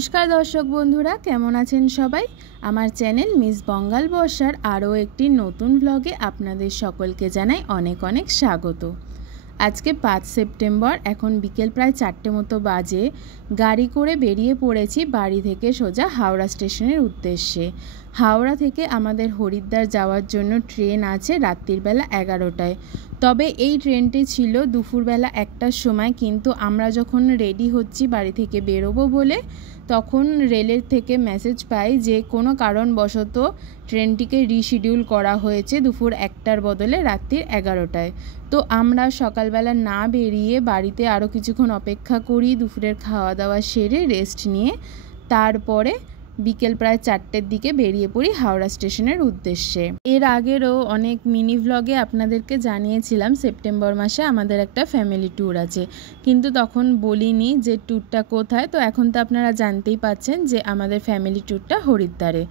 নমস্কার দর্শক বন্ধুরা, কেমন আছেন সবাই। আমার চ্যানেল মিস বঙ্গাল বর্ষার আরও একটি নতুন ব্লগে আপনাদের সকলকে জানাই অনেক অনেক স্বাগত। আজকে 5 সেপ্টেম্বর, এখন বিকেল প্রায় 4টে মতো বাজে। গাড়ি করে বেরিয়ে পড়েছি বাড়ি থেকে সোজা হাওড়া স্টেশনের উদ্দেশ্যে। হাওড়া থেকে আমাদের হরিদ্বার যাওয়ার জন্য ট্রেন আছে রাত্রিবেলা 11টায়। তবে এই ট্রেনটি ছিল দুপুরবেলা 1টার সময়, কিন্তু আমরা যখন রেডি হচ্ছি বাড়ি থেকে বেরোবো বলে, তখন রেলের থেকে মেসেজ পাই যে কোনো কারণবশত ট্রেনটিকে রিশিডিউল করা হয়েছে দুপুর 1টার বদলে রাত্রি 11টায়। তো আমরা সকালবেলা না বেরিয়ে বাড়িতে আরও কিছুক্ষণ অপেক্ষা করি, দুপুরের খাওয়া দাওয়া সেরে রেস্ট নিয়ে তারপরে বিকেল প্রায় 4টের দিকে বেরিয়ে পড়ি হাওড়া স্টেশনের উদ্দেশ্যে। এর আগেরও অনেক মিনি ভ্লগে আপনাদেরকে জানিয়েছিলাম সেপ্টেম্বর মাসে আমাদের একটা ফ্যামিলি ট্যুর আছে, কিন্তু তখন বলিনি যে ট্যুরটা কোথায়। তো এখন তো আপনারা জানতেই পাচ্ছেন যে আমাদের ফ্যামিলি ট্যুরটা হরিদ্বারে।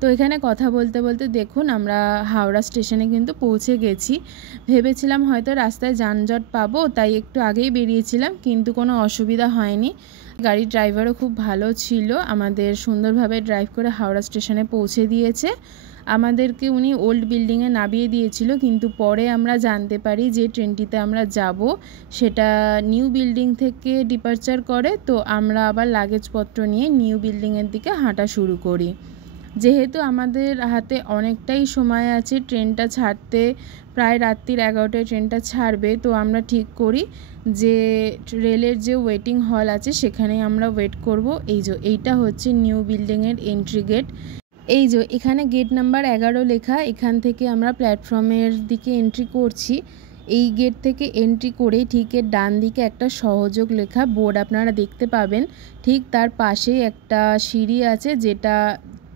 তো এখানে কথা বলতে বলতে দেখুন আমরা হাওড়া স্টেশনে কিন্তু পৌঁছে গেছি। ভেবেছিলাম হয়তো রাস্তায় যানজট পাবো, তাই একটু আগেই বেরিয়েছিলাম, কিন্তু কোনো অসুবিধা হয়নি। গাড়ির ড্রাইভারও খুব ভালো ছিল, আমাদের সুন্দরভাবে ড্রাইভ করে হাওড়া স্টেশনে পৌঁছে দিয়েছে। আমাদেরকে উনি ওল্ড বিল্ডিংয়ে নামিয়ে দিয়েছিল, কিন্তু পরে আমরা জানতে পারি যে ট্রেনটিতে আমরা যাব সেটা নিউ বিল্ডিং থেকে ডিপারচার করে। তো আমরা আবার লাগেজপত্র নিয়ে নিউ বিল্ডিংয়ের দিকে হাঁটা শুরু করি। যেহেতু আমাদের হাতে অনেকটাই সময় আছে, ট্রেনটা ছাড়তে প্রায় রাত্রির 11টায় ট্রেনটা ছাড়বে, তো আমরা ঠিক করি যে রেলের যে ওয়েটিং হল আছে সেখানেই আমরা ওয়েট করব। এইটা হচ্ছে নিউ বিল্ডিংয়ের এন্ট্রি গেট। এখানে গেট নাম্বার 11 লেখা। এখান থেকে আমরা প্ল্যাটফর্মের দিকে এন্ট্রি করছি। এই গেট থেকে এন্ট্রি করে ঠিক এর ডান দিকে একটা সহযোগ লেখা বোর্ড আপনারা দেখতে পাবেন। ঠিক তার পাশেই একটা সিঁড়ি আছে যেটা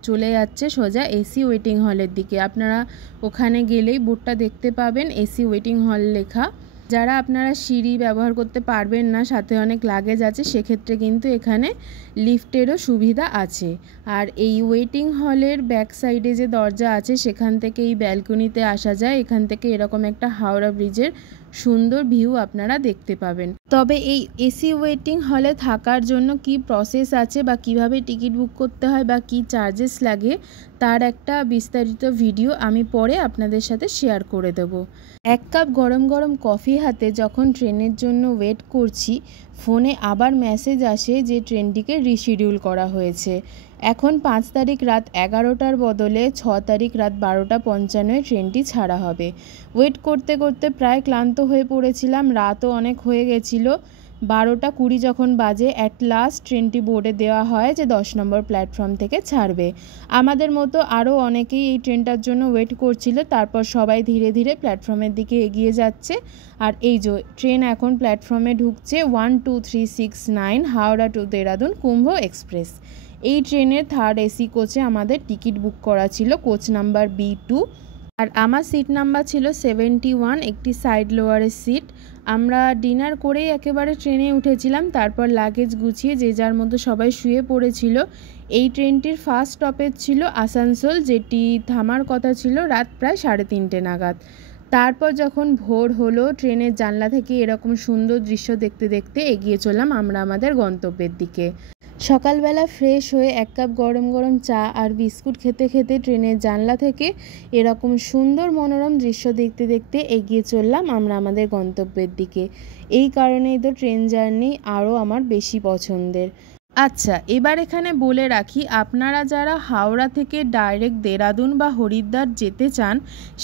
চলে যাচ্ছে সোজা এসি ওয়েটিং হলের দিকে। আপনারা ওখানে গেলেই বোর্ডটা দেখতে পাবেন, এসি ওয়েটিং হল লেখা। যারা আপনারা সিঁড়ি ব্যবহার করতে পারবেন না, সাথে অনেক লাগেজ আছে, সেক্ষেত্রে কিন্তু এখানে লিফটেরও সুবিধা আছে। আর এই ওয়েটিং হলের ব্যাক সাইডে যে দরজা আছে সেখান থেকে এই ব্যালকনিতে আসা যায়। এখান থেকে এরকম একটা হাওড়া ব্রিজের সুন্দর ভিউ আপনারা দেখতে পাবেন। তবে এই এসি ওয়েটিং হলে থাকার জন্য কি প্রসেস আছে বা কিভাবে টিকিট বুক করতে হয় বা কি চার্জেস লাগে, তার একটা বিস্তারিত ভিডিও আমি পরে আপনাদের সাথে শেয়ার করে দেব। 1 কাপ গরম গরম কফি হাতে যখন ট্রেনের জন্য ওয়েট করছি, ফোনে আবার মেসেজ আসে যে ট্রেনটিকে রিশিডিউল করা হয়েছে। এখন 5 তারিখ রাত 11টার বদলে 6 তারিখ রাত 12:55 ট্রেনটি ছাড়া হবে। ওয়েট করতে করতে প্রায় ক্লান্ত হয়ে পড়েছিলাম, রাতও অনেক হয়ে গেছিল। 12:20 যখন বাজে, অ্যাট লাস্ট ট্রেনটি বোর্ডে দেওয়া হয় যে 10 নম্বর প্ল্যাটফর্ম থেকে ছাড়বে। আমাদের মতো আরও অনেকেই এই ট্রেনটার জন্য ওয়েট করছিল। তারপর সবাই ধীরে ধীরে প্ল্যাটফর্মের দিকে এগিয়ে যাচ্ছে। আর ট্রেন এখন প্ল্যাটফর্মে ঢুকছে 12369 হাওড়া টু দেরাদুন কুম্ভ এক্সপ্রেস। এই ট্রেনের 3rd এসি কোচে আমাদের টিকিট বুক করা ছিল, কোচ নাম্বার B2। আর আমার সিট নাম্বার ছিল 71, একটি সাইড লোয়ারের সিট। আমরা ডিনার করেই একেবারে ট্রেনে উঠেছিলাম। তারপর লাগেজ গুছিয়ে যে যার মতো সবাই শুয়ে পড়েছিল। এই ট্রেনটির ফার্স্ট স্টপেজ ছিল আসানসোল, যেটি থামার কথা ছিল রাত প্রায় 3:30 নাগাদ। তারপর যখন ভোর হলো, ট্রেনের জানলা থেকে এরকম সুন্দর দৃশ্য দেখতে দেখতে এগিয়ে চললাম আমরা আমাদের গন্তব্যের দিকে। সকালবেলা ফ্রেশ হয়ে 1 কাপ গরম গরম চা আর বিস্কুট খেতে খেতে ট্রেনের জানলা থেকে এরকম সুন্দর মনোরম দৃশ্য দেখতে দেখতে এগিয়ে চললাম আমরা আমাদের গন্তব্যের দিকে। এই কারণেই তো ট্রেন জার্নি আরও আমার বেশি পছন্দের। আচ্ছা, এবার এখানে বলে রাখি, আপনারা যারা হাওড়া থেকে ডাইরেক্ট দেরাদুন বা হরিদ্বার যেতে চান,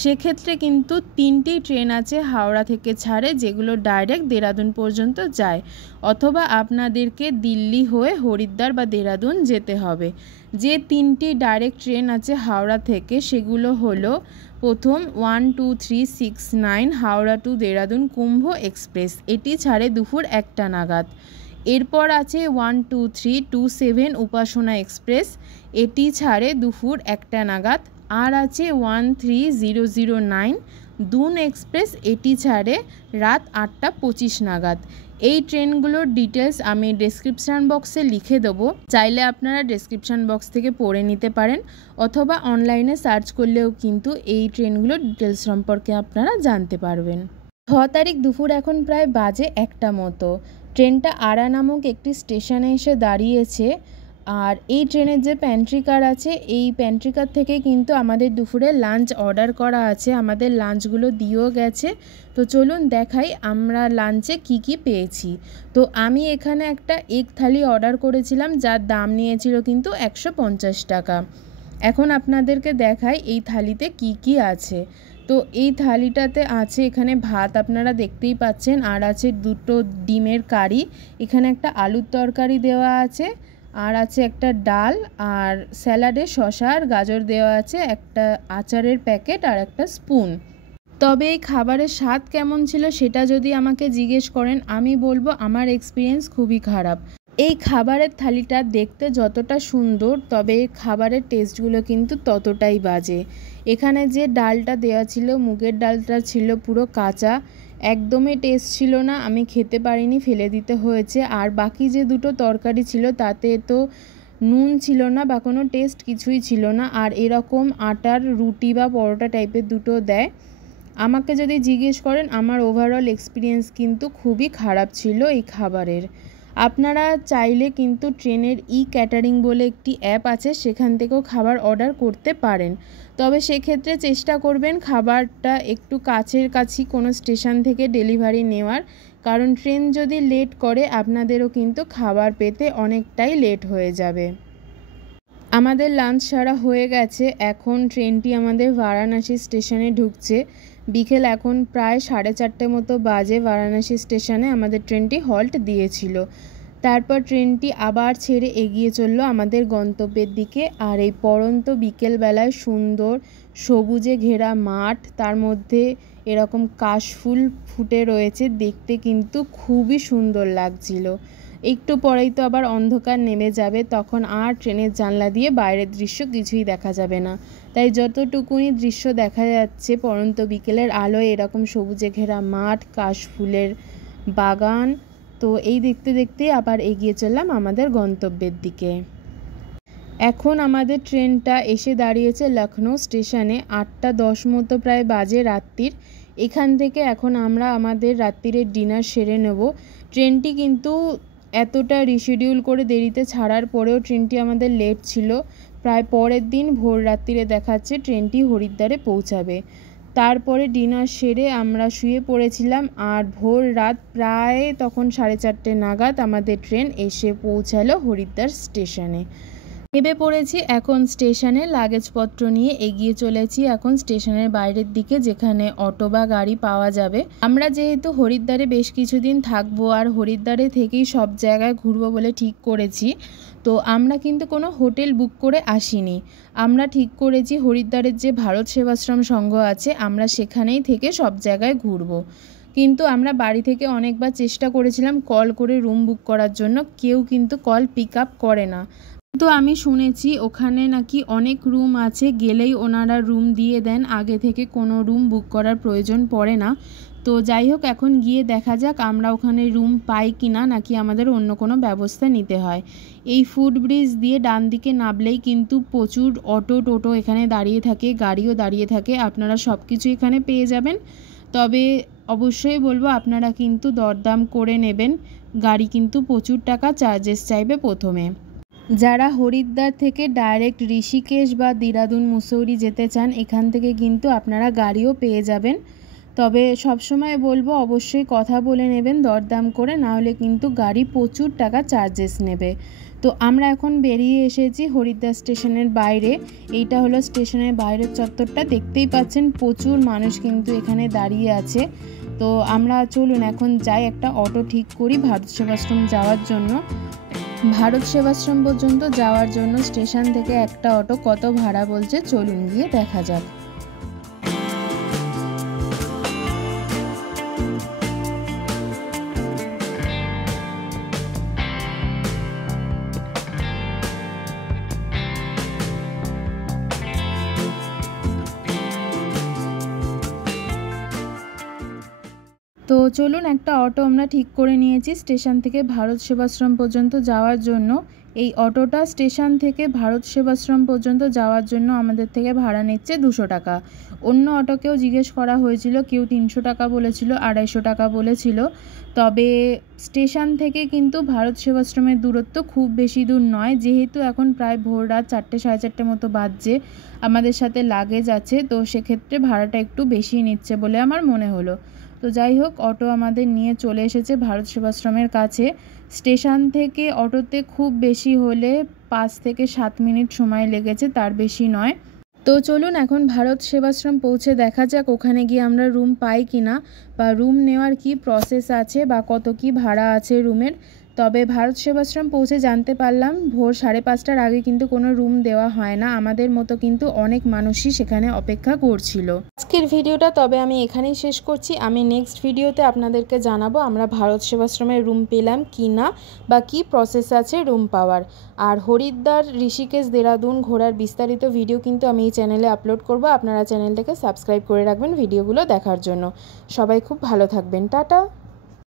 সেক্ষেত্রে কিন্তু 3টি ট্রেন আছে হাওড়া থেকে ছাড়ে, যেগুলো ডাইরেক্ট দেরাদুন পর্যন্ত যায়। অথবা আপনাদেরকে দিল্লি হয়ে হরিদ্বার বা দেরাদুন যেতে হবে। যে 3টি ডাইরেক্ট ট্রেন আছে হাওড়া থেকে সেগুলো হলো, প্রথম 12369 হাওড়া টু দেরাদুন কুম্ভ এক্সপ্রেস, এটি ছাড়ে দুপুর 1টা নাগাদ। এরপর আছে 12327 উপাসনা এক্সপ্রেস, এটি ছাড়ে দুপুর 1টা নাগাদ। আর আছে 13009 দুন এক্সপ্রেস, এটি ছাড়ে রাত 8:25 নাগাদ। এই ট্রেনগুলোর ডিটেলস আমি ডেসক্রিপশান বক্সে লিখে দেবো, চাইলে আপনারা ডেসক্রিপশান বক্স থেকে পড়ে নিতে পারেন, অথবা অনলাইনে সার্চ করলেও কিন্তু এই ট্রেনগুলোর ডিটেলস সম্পর্কে আপনারা জানতে পারবেন। 6 তারিখ দুপুর এখন প্রায় বাজে 1টা মতো। ট্রেনটা আরা নামক একটি স্টেশনে এসে দাঁড়িয়েছে। আর এই ট্রেনের যে প্যান্ট্রি কার আছে, এই প্যান্ট্রি কার থেকে কিন্তু আমাদের দুপুরে লাঞ্চ অর্ডার করা আছে, আমাদের লাঞ্চগুলো দিয়েও গেছে। তো চলুন দেখাই আমরা লাঞ্চে কি কি পেয়েছি। তো আমি এখানে একটা এগ থালি অর্ডার করেছিলাম, যার দাম নিয়েছিল কিন্তু 150 টাকা। এখন আপনাদেরকে দেখাই এই থালিতে কি কি আছে। তো এই থালিটাতে আছে এখানে ভাত, আপনারা দেখতেই পাচ্ছেন, আর আছে দুটো ডিমের কারি, এখানে একটা আলুর তরকারি দেওয়া আছে, আর আছে একটা ডাল, আর স্যালাডে শসা আর গাজর দেওয়া আছে, একটা আচারের প্যাকেট আর একটা স্পুন। তবে এই খাবারের স্বাদ কেমন ছিল সেটা যদি আমাকে জিজ্ঞেস করেন, আমি বলবো আমার এক্সপিরিয়েন্স খুবই খারাপ। এই খাবারের থালিটা দেখতে যতটা সুন্দর, তবে খাবারের টেস্টগুলো কিন্তু ততটাই বাজে। এখানে যে ডালটা দেওয়া ছিল, মুগের ডালটা ছিল পুরো কাঁচা, একদমই টেস্ট ছিল না, আমি খেতে পারিনি, ফেলে দিতে হয়েছে। আর বাকি যে দুটো তরকারি ছিল তাতে তো নুন ছিল না বা কোনো টেস্ট কিছুই ছিল না। আর এরকম আটার রুটি বা পরোটা টাইপের দুটো দেয়। আমাকে যদি জিজ্ঞেস করেন, আমার ওভারঅল এক্সপিরিয়েন্স কিন্তু খুবই খারাপ ছিল এই খাবারের। আপনারা চাইলে কিন্তু ট্রেনের ক্যাটারিং বলে একটি অ্যাপ আছে, সেখান থেকেও খাবার অর্ডার করতে পারেন। তবে সেক্ষেত্রে চেষ্টা করবেন খাবারটা একটু কাছাকাছি কোনো স্টেশন থেকে ডেলিভারি নেওয়ার, কারণ ট্রেন যদি লেট করে আপনাদেরও কিন্তু খাবার পেতে অনেকটাই লেট হয়ে যাবে। আমাদের লাঞ্চ সারা হয়ে গেছে, এখন ট্রেনটি আমাদের বারাণসী স্টেশনে ঢুকছে। বিকেল এখন প্রায় 4:30 মতো বাজে। বারাণসী স্টেশনে আমাদের ট্রেনটি হল্ট দিয়েছিল। তারপর ট্রেনটি আবার ছেড়ে এগিয়ে চললো আমাদের গন্তব্যের দিকে। আর এই পড়ন্ত বিকেলবেলায় সুন্দর সবুজে ঘেরা মাঠ, তার মধ্যে এরকম কাশফুল ফুটে রয়েছে, দেখতে কিন্তু খুবই সুন্দর লাগছিল। একটু পরেই তো আবার অন্ধকার নেমে যাবে, তখন আর ট্রেনের জানলা দিয়ে বাইরের দৃশ্য কিছুই দেখা যাবে না। তাই যতটুকুনি দৃশ্য দেখা যাচ্ছে পড়ন্ত বিকেলের আলোয়, এরকম সবুজে ঘেরা মাঠ, কাশফুলের বাগান, তো এই দেখতে দেখতেই আবার এগিয়ে চললাম আমাদের গন্তব্যের দিকে। এখন আমাদের ট্রেনটা এসে দাঁড়িয়েছে লখনৌ স্টেশনে। 8:10 মতো প্রায় বাজে রাত্রির। এখান থেকে এখন আমরা আমাদের রাত্রিরের ডিনার সেরে নেব। ট্রেনটি কিন্তু এতটা রিশিডিউল করে দেরিতে ছাড়ার পরেও ট্রেনটি আমাদের লেট ছিল। প্রায় পরের দিন ভোর রাত্রিরে দেখাচ্ছে ট্রেনটি হরিদ্বারে পৌঁছাবে। তারপরে ডিনার সেরে আমরা শুয়ে পড়েছিলাম, আর ভোর রাত প্রায় তখন 4:30 নাগাদ আমাদের ট্রেন এসে পৌঁছালো হরিদ্বার স্টেশনে। নেমে পড়েছি এখন স্টেশনে, লাগেজপত্র নিয়ে এগিয়ে চলেছি এখন স্টেশনের বাইরের দিকে, যেখানে অটো বা গাড়ি পাওয়া যাবে। আমরা যেহেতু হরিদ্বারে বেশ কিছুদিন থাকবো আর হরিদ্বারে থেকেই সব জায়গায় ঘুরবো বলে ঠিক করেছি, তো আমরা কিন্তু কোনো হোটেল বুক করে আসিনি। আমরা ঠিক করেছি হরিদ্বারের যে ভারত সেবাশ্রম সংঘ আছে, আমরা সেখানেই থেকে সব জায়গায় ঘুরবো। কিন্তু আমরা বাড়ি থেকে অনেকবার চেষ্টা করেছিলাম কল করে রুম বুক করার জন্য, কেউ কিন্তু কল পিক আপ করে না। তো আমি শুনেছি ওখানে নাকি অনেক রুম আছে, গেলেই ওনারা রুম দিয়ে দেন, আগে থেকে কোনো রুম বুক করার প্রয়োজন পড়ে না। তো যাই হোক, এখন গিয়ে দেখা যাক আমরা ওখানে রুম পাই কি না, নাকি আমাদের অন্য কোনো ব্যবস্থা নিতে হয়। এই ফুটব্রিজ দিয়ে ডান দিকে নামলেই কিন্তু প্রচুর অটো টোটো এখানে দাঁড়িয়ে থাকে, গাড়িও দাঁড়িয়ে থাকে, আপনারা সব কিছু এখানে পেয়ে যাবেন। তবে অবশ্যই বলবো আপনারা কিন্তু দরদাম করে নেবেন, গাড়ি কিন্তু প্রচুর টাকা চার্জেস চাইবে প্রথমে। যারা হরিদ্বার থেকে ডাইরেক্ট ঋষিকেশ বা দেহরাদুন মুসৌরি যেতে চান, এখান থেকে কিন্তু আপনারা গাড়িও পেয়ে যাবেন। তবে সবসময় বলবো অবশ্যই কথা বলে নেবেন দরদাম করে, নাহলে কিন্তু গাড়ি প্রচুর টাকা চার্জেস নেবে। তো আমরা এখন বেরিয়ে এসেছি হরিদ্বার স্টেশনের বাইরে। এইটা হলো স্টেশনের বাইরের চত্বরটা, দেখতেই পাচ্ছেন প্রচুর মানুষ কিন্তু এখানে দাঁড়িয়ে আছে। তো আমরা চলুন এখন যাই, একটা অটো ঠিক করি ভারত সেবাশ্রম যাওয়ার জন্য। ভারত সেবাশ্রম পর্যন্ত যাওয়ার জন্য স্টেশন থেকে একটা অটো কত ভাড়া বলছে, চলুন গিয়ে দেখা যাক। তো চলুন, একটা অটো আমরা ঠিক করে নিয়েছি স্টেশন থেকে ভারত সেবাশ্রম পর্যন্ত যাওয়ার জন্য। এই অটোটা স্টেশন থেকে ভারত সেবাশ্রম পর্যন্ত যাওয়ার জন্য আমাদের থেকে ভাড়া নিচ্ছে 200 টাকা। অন্য অটোকেও জিজ্ঞেস করা হয়েছিল, কেউ 300 টাকা বলেছিল, 250 টাকা বলেছিল। তবে স্টেশন থেকে কিন্তু ভারত সেবাশ্রমের দূরত্ব খুব বেশি দূর নয়। যেহেতু এখন প্রায় ভোর রাত 4টে সাড়ে 4টে মতো বাজছে, আমাদের সাথে লাগেজ আছে, তো সেক্ষেত্রে ভাড়াটা একটু বেশি নিচ্ছে বলে আমার মনে হলো। তো যাই হোক, অটো আমাদের নিয়ে চলে এসেছে ভারত সেবাশ্রমের কাছে। স্টেশন থেকে অটোতে খুব বেশি হলে 5 থেকে 7 মিনিট সময় লেগেছে, তার বেশি নয়। তো চলুন এখন ভারত সেবাশ্রম পৌঁছে দেখা যাক ওখানে গিয়ে আমরা রুম পাই কি না, বা রুম নেওয়ার কি প্রসেস আছে, বা কত কি ভাড়া আছে রুমের। তবে ভারত সেবাশ্রম পৌঁছে জানতে পারলাম ভোর 5:30টার আগে কিন্তু কোনো রুম দেওয়া হয় না। আমাদের মতো কিন্তু অনেক মানুষই সেখানে অপেক্ষা করছিল। আজকের ভিডিওটা তবে আমি এখানেই শেষ করছি। আমি নেক্সট ভিডিওতে আপনাদেরকে জানাবো আমরা ভারত সেবাশ্রমের রুম পেলাম কি না, বা কি প্রসেস আছে রুম পাওয়ার। আর হরিদ্বার, ঋষিকেশ, দেরাদুন ঘোরার বিস্তারিত ভিডিও কিন্তু আমি এই চ্যানেলে আপলোড করব। আপনারা চ্যানেলটাকে সাবস্ক্রাইব করে রাখবেন ভিডিওগুলো দেখার জন্য। সবাই খুব ভালো থাকবেন। টাটা।